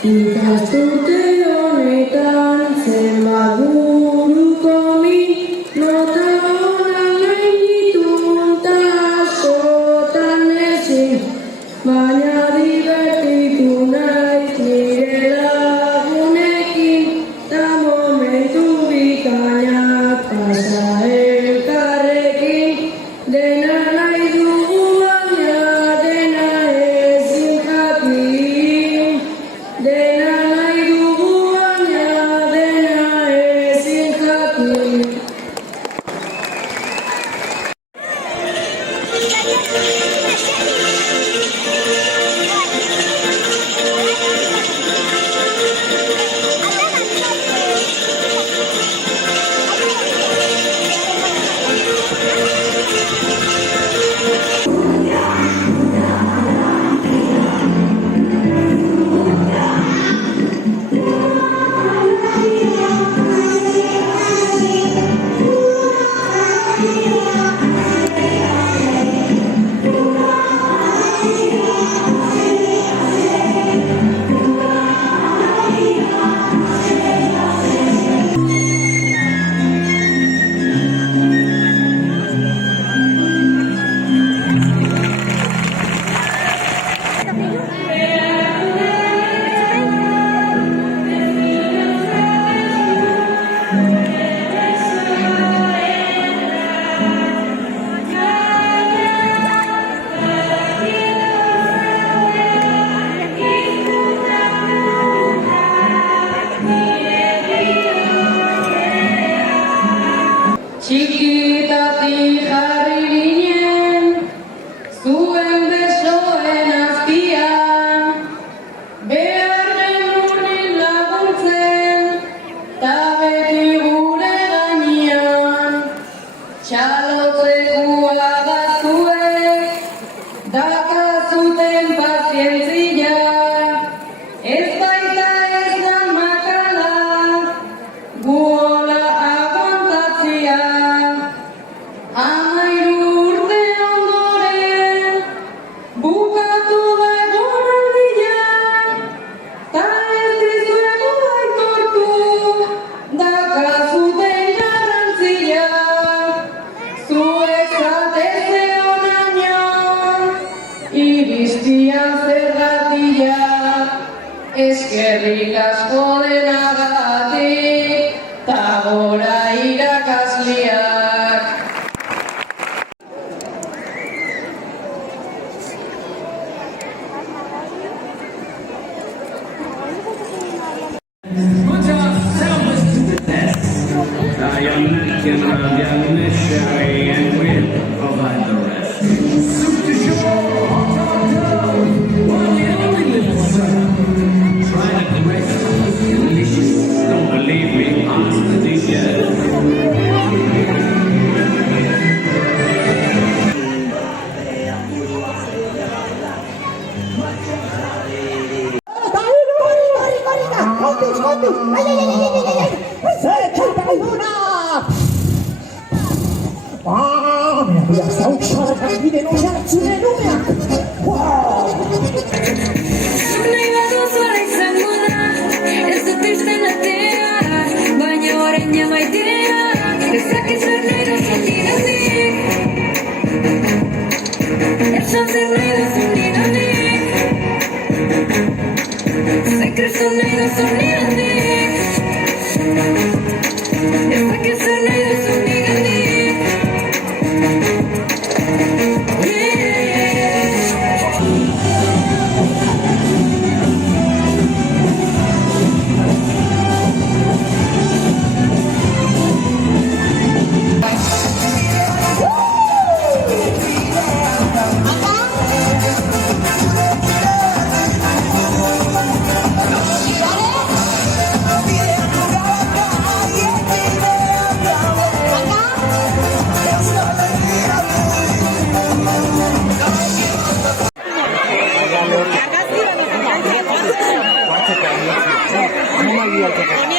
Ikasturte honetan zenbat buruko min nota onak gainditun ta askotan ezin, baina divertitu naiz nire lagunekin ta momentu bikainak pasa elkarrekin, dena nahi dugu baina dena ezin jakin. Dena nahi dugu baina dena ezin jakin. Txikitatik jarri ginen, zuen besoen azpian, behar genuen laguntzen, ta beti gure gainean. Txalotzekua da zuek, dakazuten pazientzia, ez baita ez da makala, gu hola aguantatzea. 13 urte ondoren, bukatu da egonaldia, ta ez dizuegu aitortu, dakazuten garrantzia. Zuek zateze honaino, iristian zergatia, eskerrik asko denagatik, ta gora irakasleak. Biasa usahakan bide noyak zure numeak. Nahi badu zola izango da, ez dut irten atea, baina orain jamaitea, ezakit zer nahi duzun nigatik. Esan zer nahi duzun nigatik, zekrezu nahi duzun nigatik, ezakit zer nahi duzun nigatik. Ini